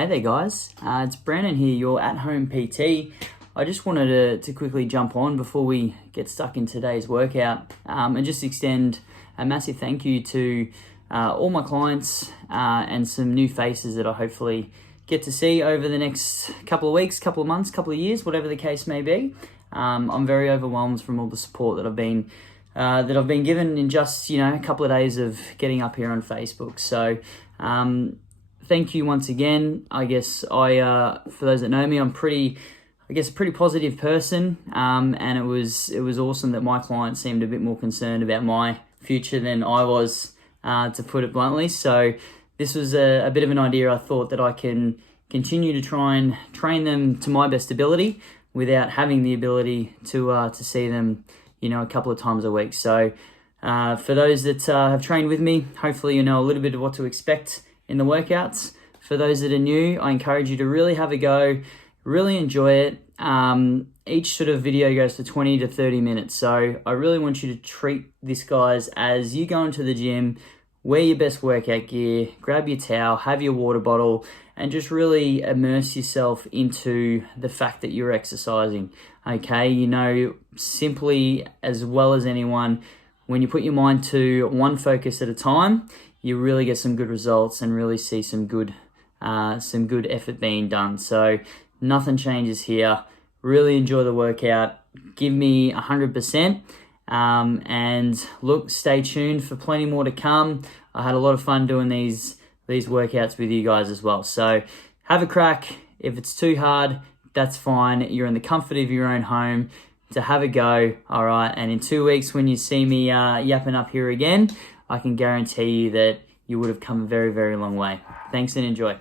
Hey there guys, it's Brandon here, your at-home PT. I just wanted to quickly jump on before we get stuck in today's workout and just extend a massive thank you to all my clients and some new faces that I hopefully get to see over the next couple of weeks, couple of months, couple of years, whatever the case may be. I'm very overwhelmed from all the support that I've been given in just a couple of days of getting up here on Facebook. So thank you once again. I guess for those that know me, I'm a pretty positive person, and it was awesome that my clients seemed a bit more concerned about my future than I was, to put it bluntly. So this was a bit of an idea I thought that I can continue to try and train them to my best ability without having the ability to see them, a couple of times a week. So for those that have trained with me, hopefully you know a little bit of what to expect in the workouts. For those that are new, I encourage you to really have a go, really enjoy it. Each sort of video goes for 20 to 30 minutes. So I really want you to treat this, guys, as you go into the gym, wear your best workout gear, grab your towel, have your water bottle, and just really immerse yourself into the fact that you're exercising. Okay, simply as well as anyone, when you put your mind to one focus at a time, you really get some good results and really see some good effort being done. So nothing changes here. Really enjoy the workout. Give me 100%. And look, stay tuned for plenty more to come. I had a lot of fun doing these workouts with you guys as well. So have a crack. If it's too hard, that's fine. You're in the comfort of your own home to have a go. All right. And in 2 weeks, when you see me yapping up here again, I can guarantee you that you would have come a very, very long way. Thanks and enjoy.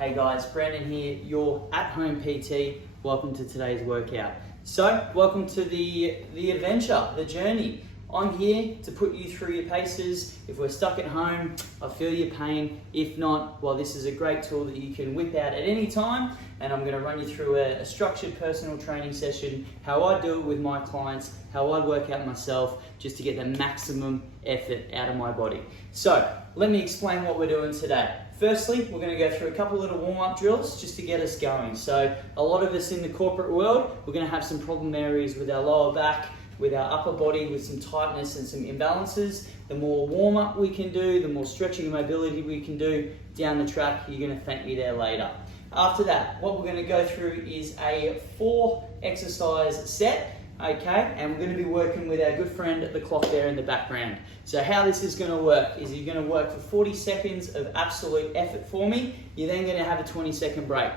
Hey guys, Brandon here, your at-home PT. Welcome to today's workout. So, welcome to the adventure, the journey. I'm here to put you through your paces. If we're stuck at home, I feel your pain. If not, well, this is a great tool that you can whip out at any time, and I'm gonna run you through a structured personal training session, how I do it with my clients, how I work out myself, just to get the maximum effort out of my body. So, let me explain what we're doing today. Firstly, we're going to go through a couple little warm-up drills just to get us going. So a lot of us in the corporate world, we're going to have some problem areas with our lower back, with our upper body, with some tightness and some imbalances. The more warm-up we can do, the more stretching and mobility we can do down the track, you're going to thank me there later. After that, what we're going to go through is a 4 exercise set. Okay, and we're going to be working with our good friend at the clock there in the background. So how this is going to work is you're going to work for 40 seconds of absolute effort for me. You're then going to have a 20-second break.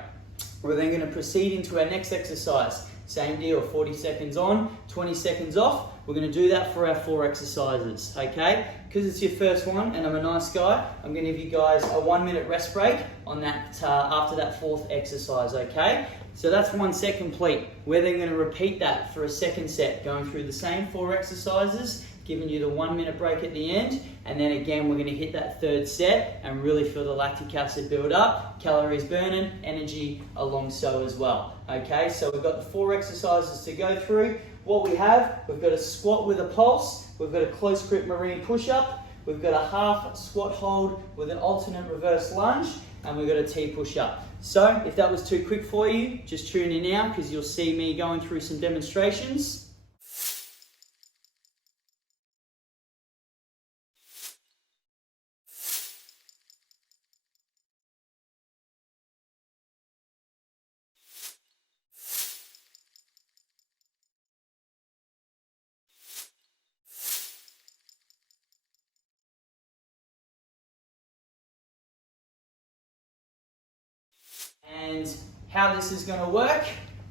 We're then going to proceed into our next exercise. Same deal, 40 seconds on, 20 seconds off. We're going to do that for our 4 exercises, okay? Because it's your first one and I'm a nice guy, I'm going to give you guys a 1-minute rest break on that after that 4th exercise, okay? So that's 1 set complete. We're then going to repeat that for a 2nd set, going through the same 4 exercises, giving you the 1-minute break at the end, and then again we're going to hit that 3rd set and really feel the lactic acid build up, calories burning, energy along so as well. Okay, so we've got the 4 exercises to go through. What we have, we've got a squat with a pulse, we've got a close grip marine push-up, we've got a half squat hold with an alternate reverse lunge, and we've got a T push-up. So if that was too quick for you, just tune in now because you'll see me going through some demonstrations. And how this is going to work,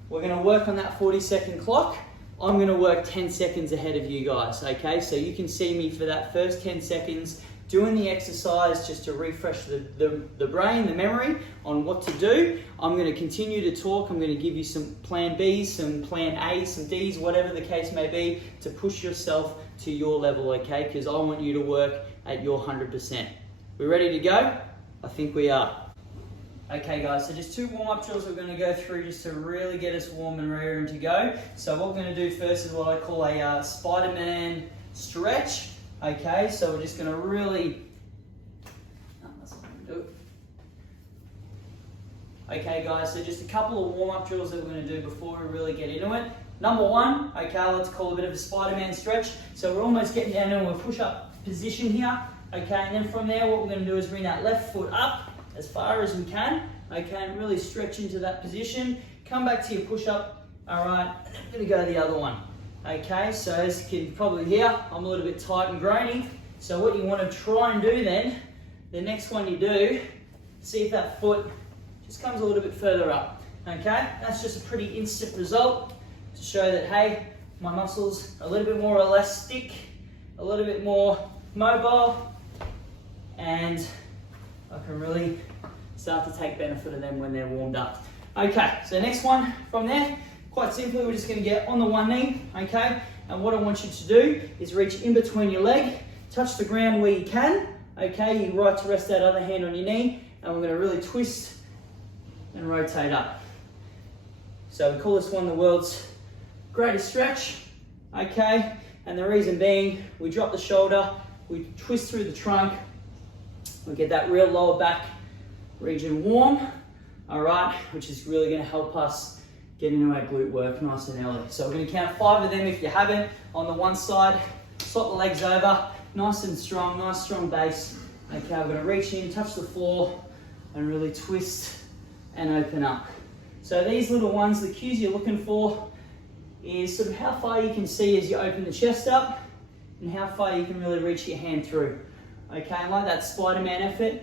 we're going to work on that 40-second clock. I'm going to work 10 seconds ahead of you guys, okay? So you can see me for that first 10 seconds doing the exercise just to refresh the brain, the memory on what to do. I'm going to continue to talk. I'm going to give you some plan Bs, some plan As, some Ds, whatever the case may be, to push yourself to your level, okay? Because I want you to work at your 100%. We ready to go? I think we are. Okay guys, so just 2 warm-up drills we're going to go through just to really get us warm and raring to go. So what we're going to do first is what I call a Spider-Man stretch. Okay, so we're just going to really Okay guys, so just a couple of warm-up drills that we're going to do before we really get into it. Number one, okay, let's call a bit of a Spider-Man stretch. So we're almost getting down into a push-up position here. Okay, and then from there what we're going to do is bring that left foot up as far as we can. Okay, and really stretch into that position. Come back to your push-up, all right, and then we're going to go to the other one. Okay, so as you can probably hear, I'm a little bit tight and groany. So what you want to try and do then, the next one you do, see if that foot just comes a little bit further up. Okay, that's just a pretty instant result to show that, hey, my muscles are a little bit more elastic, a little bit more mobile, and I can really start to take benefit of them when they're warmed up. Okay, so next one from there, quite simply, we're just going to get on the one knee, okay? And what I want you to do is reach in between your leg, touch the ground where you can, okay? You right to rest that other hand on your knee, and we're going to really twist and rotate up. So we call this one the world's greatest stretch, okay? And the reason being, we drop the shoulder, we twist through the trunk, we get that real lower back region warm, all right? Which is really going to help us get into our glute work nice and early. So we're going to count 5 of them if you haven't. On the one side, swap the legs over, nice and strong, nice strong base. Okay, we're going to reach in, touch the floor, and really twist and open up. So these little ones, the cues you're looking for is sort of how far you can see as you open the chest up and how far you can really reach your hand through. Okay, like that Spider-Man effort,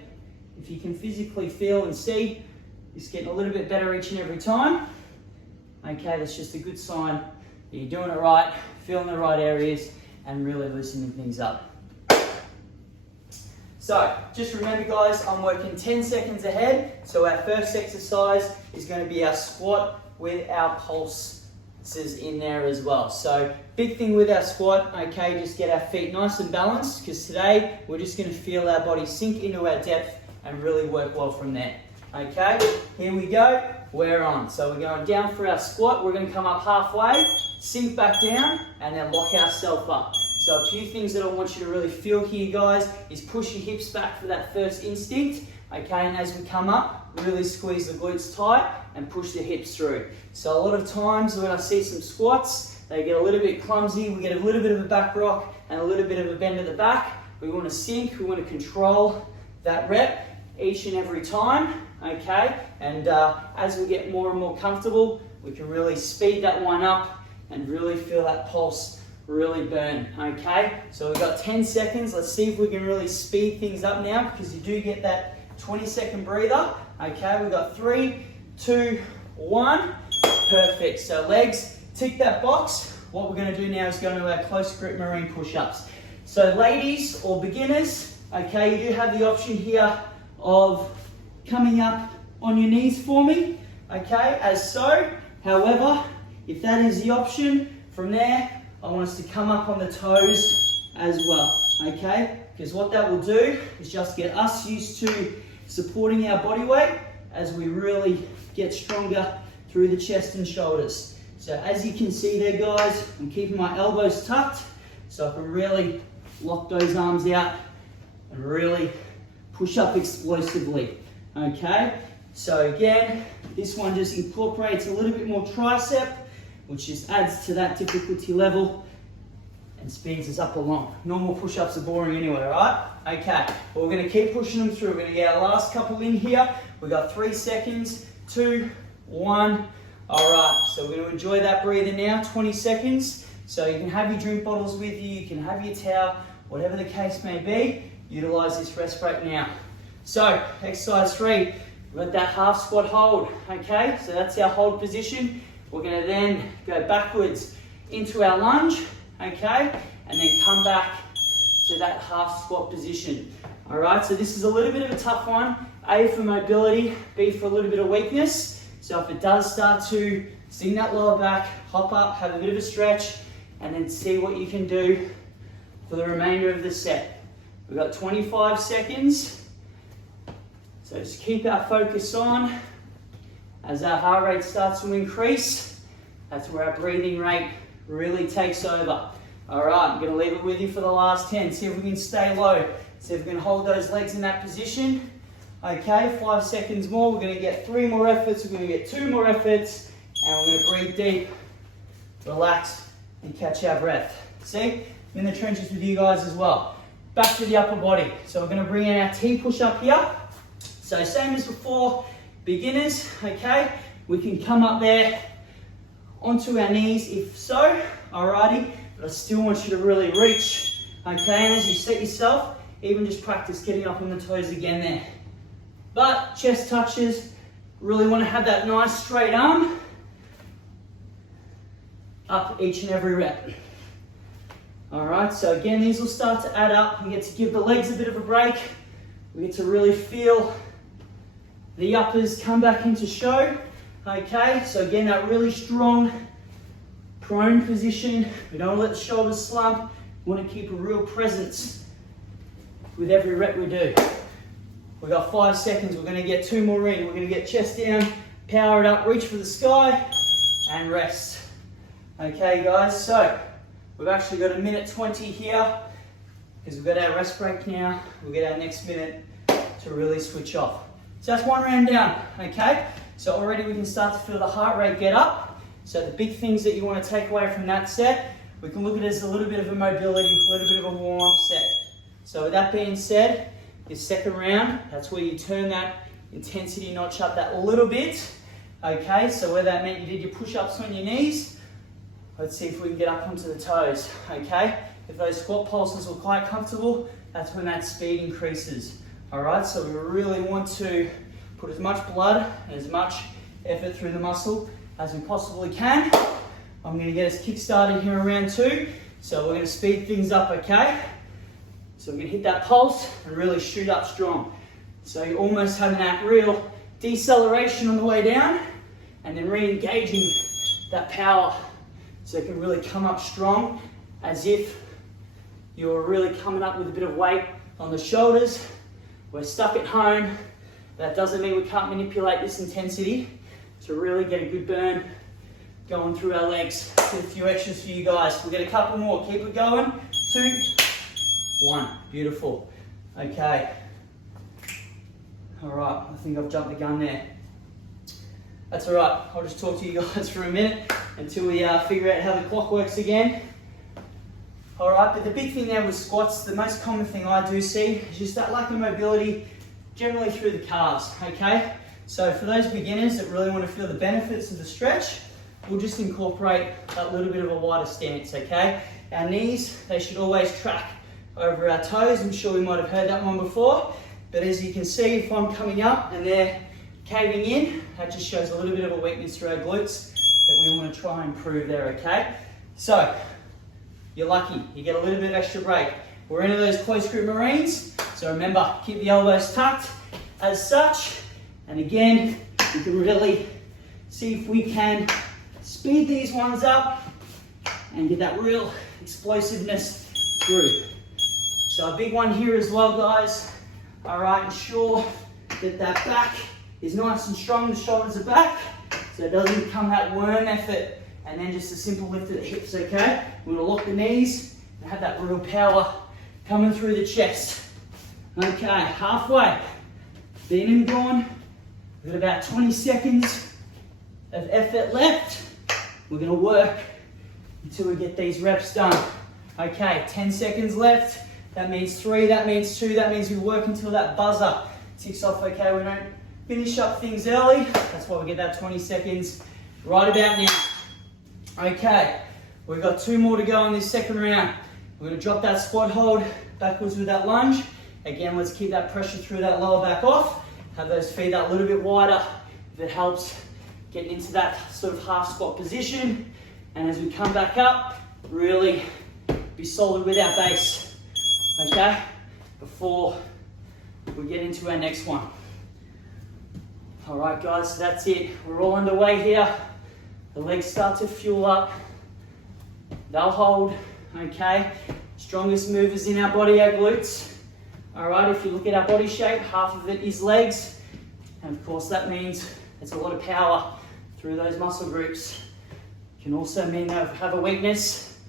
if you can physically feel and see, it's getting a little bit better each and every time. Okay, that's just a good sign that you're doing it right, feeling the right areas, and really loosening things up. So, just remember guys, I'm working 10 seconds ahead. So our first exercise is going to be our squat with our pulses in there as well. So, big thing with our squat, okay, just get our feet nice and balanced, because today we're just going to feel our body sink into our depth and really work well from there. Okay, here we go, we're on. So we're going down for our squat, we're going to come up halfway, sink back down, and then lock ourselves up. So a few things that I want you to really feel here, guys, is push your hips back for that first instinct. Okay, and as we come up, really squeeze the glutes tight and push the hips through. So a lot of times when I see some squats, they get a little bit clumsy, we get a little bit of a back rock and a little bit of a bend at the back. We want to sink, we want to control that rep each and every time, okay? And as we get more and more comfortable, we can really speed that one up and really feel that pulse really burn, okay? So we've got 10 seconds. Let's see if we can really speed things up now, because you do get that 20-second breather, okay? We've got 3, 2, 1. Perfect. So legs, tick that box. What we're going to do now is go into our close grip marine push-ups. So ladies or beginners, okay, you do have the option here of coming up on your knees for me, okay, as so. However, if that is the option, from there, I want us to come up on the toes as well, okay? Because what that will do is just get us used to supporting our body weight as we really get stronger through the chest and shoulders. So as you can see there, guys, I'm keeping my elbows tucked so I can really lock those arms out and really push up explosively, okay? So again, this one just incorporates a little bit more tricep, which just adds to that difficulty level and speeds us up along. Normal push-ups are boring anyway, right? Okay, but we're gonna keep pushing them through. We're gonna get our last couple in here. We've got 3 seconds, 2, 1. All right, so we're gonna enjoy that breathing now, 20 seconds. So you can have your drink bottles with you, you can have your towel, whatever the case may be, utilize this rest break now. So, exercise 3, we've got that half squat hold, okay? So that's our hold position. We're going to then go backwards into our lunge, okay? And then come back to that half squat position. All right, so this is a little bit of a tough one. A for mobility, B for a little bit of weakness. So if it does start to sting that lower back, hop up, have a bit of a stretch, and then see what you can do for the remainder of the set. We've got 25 seconds. So just keep our focus on. As our heart rate starts to increase, that's where our breathing rate really takes over. All right, I'm going to leave it with you for the last 10. See if we can stay low. See if we can hold those legs in that position. Okay, 5 seconds more. We're going to get 3 more efforts. We're going to get 2 more efforts. And we're going to breathe deep, relax, and catch our breath. See? I'm in the trenches with you guys as well. Back to the upper body. So we're going to bring in our T push-up here. So same as before, beginners, okay? We can come up there onto our knees if so, alrighty? But I still want you to really reach, okay? And as you set yourself, even just practice getting up on the toes again there. But chest touches, really want to have that nice straight arm up each and every rep. Alright, so again, these will start to add up. We get to give the legs a bit of a break. We get to really feel the uppers come back into show. Okay, so again, that really strong prone position. We don't want to let the shoulders slump. We want to keep a real presence with every rep we do. We've got 5 seconds. We're going to get 2 more in. We're going to get chest down, power it up, reach for the sky, and rest. Okay, guys, so we've actually got 1:20 here because we've got our rest break now. We'll get our next minute to really switch off. So that's 1 round down, okay? So already we can start to feel the heart rate get up. So the big things that you want to take away from that set, we can look at it as a little bit of a mobility, a little bit of a warm-up set. So with that being said, your second round, that's where you turn that intensity notch up that little bit, okay? So where that meant you did your push-ups on your knees, let's see if we can get up onto the toes, okay? If those squat pulses were quite comfortable, that's when that speed increases, all right? So we really want to put as much blood and as much effort through the muscle as we possibly can. I'm gonna get us kick-started here in round 2, so we're gonna speed things up, okay? So we're gonna hit that pulse and really shoot up strong. So you're almost having that real deceleration on the way down and then re-engaging that power. So it can really come up strong as if you're really coming up with a bit of weight on the shoulders. We're stuck at home. That doesn't mean we can't manipulate this intensity to really get a good burn going through our legs. Did a few extras for you guys. We'll get a couple more. Keep it going. 2, 1. Beautiful. Okay. All right. I think I've jumped the gun there. That's all right. I'll just talk to you guys for a minute until we figure out how the clock works again. All right, but the big thing there with squats, the most common thing I do see is just that lack of mobility generally through the calves, okay? So for those beginners that really want to feel the benefits of the stretch, we'll just incorporate that little bit of a wider stance, okay? Our knees, they should always track over our toes. I'm sure we might have heard that one before, but as you can see, if I'm coming up and they're caving in, that just shows a little bit of a weakness through our glutes that we want to try and improve there, okay? So, you're lucky, you get a little bit of extra break. We're into those close grip Marines, so remember, keep the elbows tucked as such, and again, you can really see if we can speed these ones up and get that real explosiveness through. So a big one here as well, guys. All right, ensure that that back is nice and strong, the shoulders are back, so it doesn't become that worm effort and then just a simple lift of the hips, okay? We're gonna lock the knees and have that real power coming through the chest. Okay, halfway. Been and gone. We've got about 20 seconds of effort left. We're gonna work until we get these reps done. Okay, 10 seconds left. That means 3, that means 2, that means we work until that buzzer ticks off, okay? We don't finish up things early. That's why we get that 20 seconds right about now. Okay, we've got 2 more to go in this second round. We're gonna drop that squat hold backwards with that lunge. Again, let's keep that pressure through that lower back off. Have those feet that little bit wider if it helps getting into that sort of half squat position. And as we come back up, really be solid with our base, okay? Before we get into our next one. All right, guys, so that's it. We're all underway here. The legs start to fuel up. They'll hold, okay? Strongest movers in our body, our glutes. All right, if you look at our body shape, half of it is legs. And of course, that means it's a lot of power through those muscle groups. It can also mean they have a weakness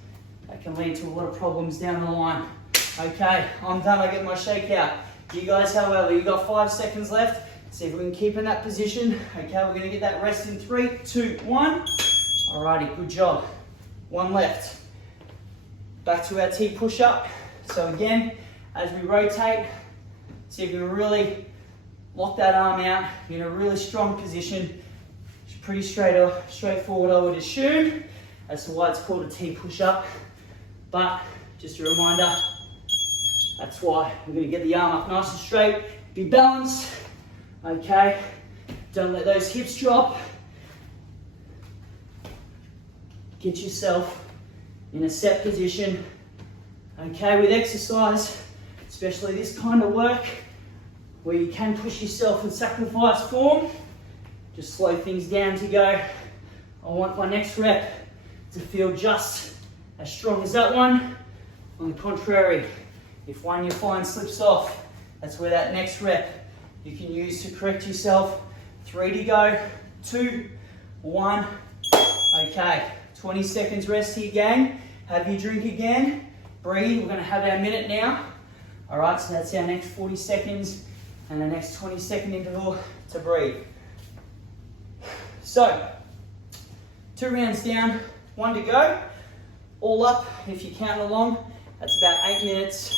that can lead to a lot of problems down the line. Okay, I'm done, I get my shake out. You guys, however, you got 5 seconds left. See if we can keep in that position. Okay, we're gonna get that rest in 3, 2, 1. Alrighty, good job. One left. Back to our T push-up. So again, as we rotate, see if you can really lock that arm out. You're in a really strong position. It's pretty straightforward, I would assume, as to why it's called a T push-up. But just a reminder, that's why we're going to get the arm up nice and straight. Be balanced, okay? Don't let those hips drop. Get yourself in a set position. Okay, with exercise, especially this kind of work, where you can push yourself and sacrifice form, just slow things down to go, I want my next rep to feel just as strong as that one. On the contrary, if one you find slips off, that's where that next rep you can use to correct yourself. 3 to go, 2, 1. Okay, 20 seconds rest here, gang. Have your drink again. Breathe. We're going to have our minute now. All right, so that's our next 40 seconds and the next 20-second interval to breathe. So, 2 rounds down, 1 to go. All up, if you count along, that's about 8 minutes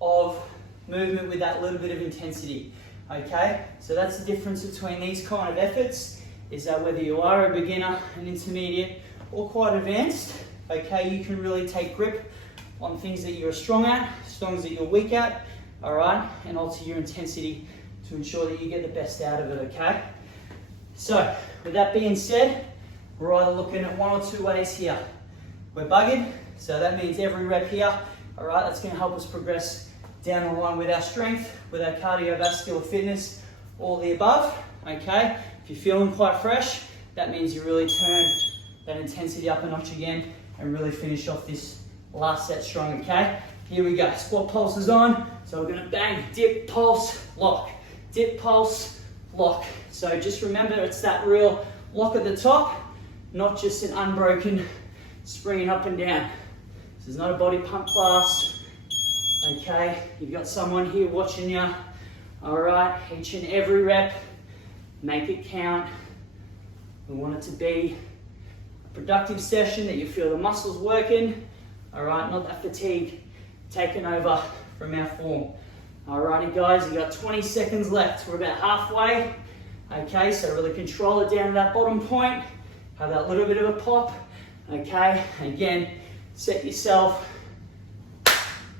of movement with that little bit of intensity. Okay, so that's the difference between these kind of efforts, is that whether you are a beginner, an intermediate, or quite advanced, okay, you can really take grip on things that you're strong at, things that you're weak at, all right, and alter your intensity to ensure that you get the best out of it, okay? So, with that being said, we're either looking at 1 or 2 ways here. We're buggered, so that means every rep here, all right, that's going to help us progress down the line with our strength, with our cardiovascular fitness, all the above, okay? If you're feeling quite fresh, that means you really turn that intensity up a notch again and really finish off this last set strong, okay? Here we go, squat pulse is on, so we're gonna bang, dip, pulse, lock, dip, pulse, lock. So just remember, it's that real lock at the top, not just an unbroken springing up and down. This is not a body pump class. Okay, you've got someone here watching you. All right, each and every rep, make it count. We want it to be a productive session that you feel the muscles working. All right, not that fatigue taking over from our form. All righty, guys, you've got 20 seconds left. We're about halfway. Okay, so really control it down to that bottom point. Have that little bit of a pop. Okay, again, set yourself.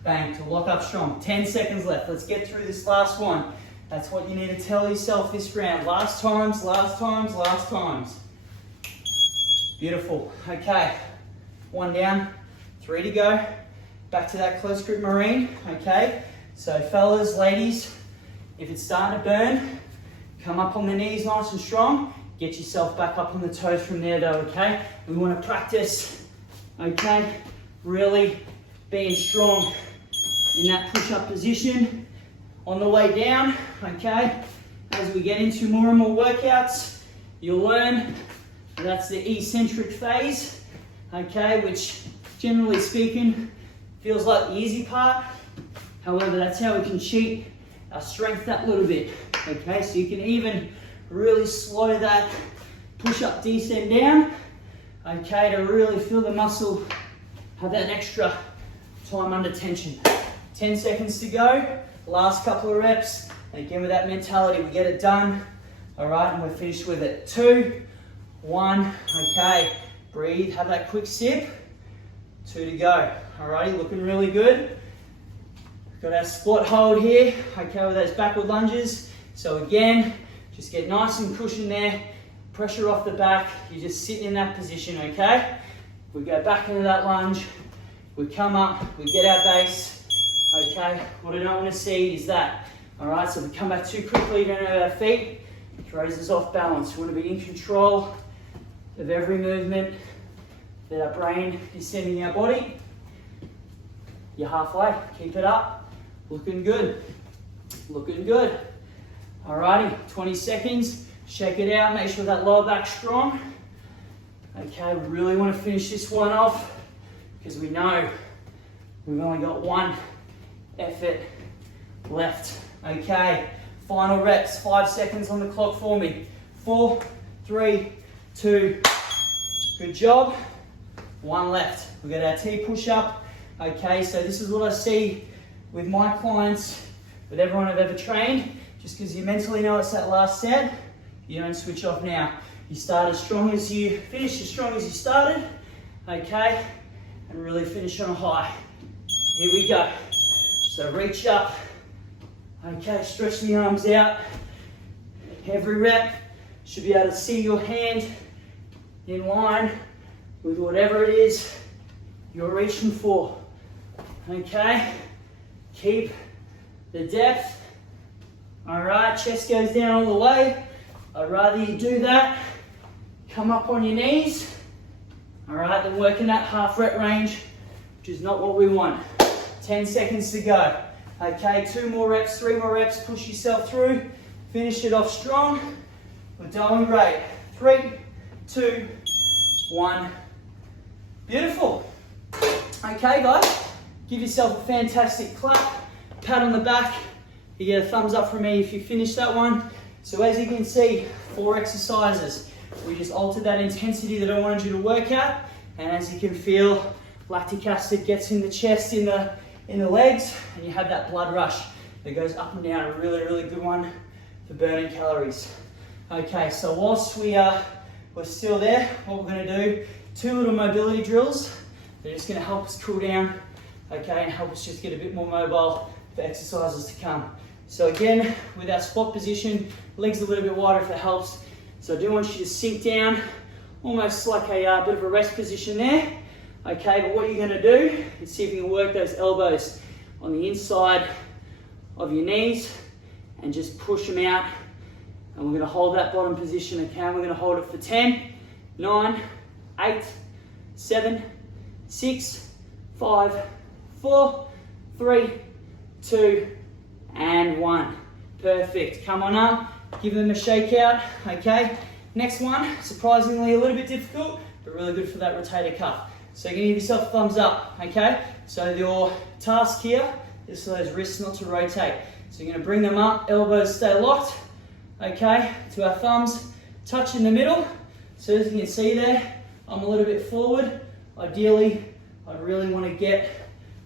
Bang, to lock up strong. 10 seconds left. Let's get through this last one. That's what you need to tell yourself this round. Last times, last times, last times. Beautiful. Okay, 1 down, 3 to go. Back to that close grip marine. Okay, so fellas, ladies, if it's starting to burn, come up on the knees nice and strong. Get yourself back up on the toes from there though, okay? We want to practice, okay, really being strong in that push-up position. On the way down, okay, as we get into more and more workouts, you'll learn that's the eccentric phase, okay, which generally speaking feels like the easy part. However, that's how we can cheat our strength that little bit, okay? So you can even really slow that push-up descend down, okay, to really feel the muscle have that extra time under tension. 10 seconds to go, last couple of reps. And again, with that mentality, we get it done, all right, and we're finished with it. 2, 1, okay, breathe, have that quick sip. 2 to go, all righty, looking really good. Got our squat hold here, okay, with those backward lunges. So again, just get nice and cushioned there, pressure off the back, you're just sitting in that position, okay? We go back into that lunge, we come up, we get our base, okay? What I don't want to see is that, all right? So if we come back too quickly, don't have our feet, it throws us off balance. We want to be in control of every movement that our brain is sending our body. You're halfway, keep it up, looking good, looking good. Alrighty, 20 seconds, shake it out, make sure that lower back's strong. Okay, we really want to finish this one off because we know we've only got one effort left. Okay, final reps, 5 seconds on the clock for me. 4, 3, 2, good job. 1 left. We've got our T push-up. Okay, so this is what I see with my clients, with everyone I've ever trained. Just because you mentally know it's that last set, you don't switch off now. You start as strong as you, finish as strong as you started, okay, and really finish on a high. Here we go. So reach up, okay, stretch the arms out. Every rep should be able to see your hand in line with whatever it is you're reaching for, okay? Keep the depth. All right, chest goes down all the way. I'd rather you do that. Come up on your knees. All right, then working that half rep range, which is not what we want. 10 seconds to go. Okay, 2 more reps, 3 more reps, push yourself through. Finish it off strong. We're doing great. 3, 2, 1. Beautiful. Okay, guys, give yourself a fantastic clap, pat on the back. You get a thumbs up from me if you finish that one. So as you can see, 4 exercises. We just altered that intensity that I wanted you to work at. And as you can feel, lactic acid gets in the chest, in the legs, and you have that blood rush that goes up and down. A really, really good one for burning calories. Okay, so whilst we're still there, what we're gonna do, 2 little mobility drills. They're just gonna help us cool down, okay, and help us just get a bit more mobile for exercises to come. So again, with our squat position, legs a little bit wider if it helps. So I do want you to sink down, almost like a bit of a rest position there. Okay, but what you're gonna do is see if you can work those elbows on the inside of your knees and just push them out. And we're gonna hold that bottom position, okay? We're gonna hold it for 10, 9, 8, 7, 6, 5, 4, 3, 2, and 1. Perfect. Come on up, give them a shake out, okay? Next one, surprisingly a little bit difficult, but really good for that rotator cuff. So you're gonna give yourself a thumbs up, okay? So your task here is for those wrists not to rotate. So you're gonna bring them up, elbows stay locked, okay? To our thumbs, touch in the middle. So as you can see there, I'm a little bit forward. Ideally, I really wanna get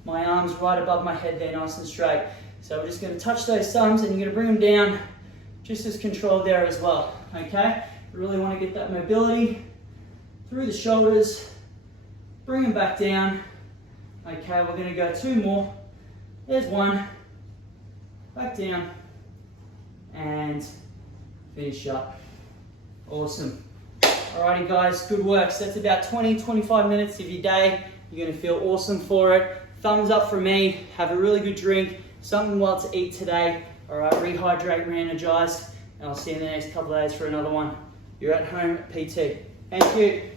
my arms right above my head there, nice and straight. So we're just gonna touch those thumbs and you're gonna bring them down just as controlled there as well, okay? Really wanna get that mobility through the shoulders, bring them back down. Okay, we're gonna go 2 more. There's 1, back down, and finish up. Awesome. Alrighty guys, good work. So that's about 20-25 minutes of your day. You're gonna feel awesome for it. Thumbs up from me, have a really good drink, something well to eat today. Alright, rehydrate, re-energize, and I'll see you in the next couple of days for another one. You're at home at PT. Thank you.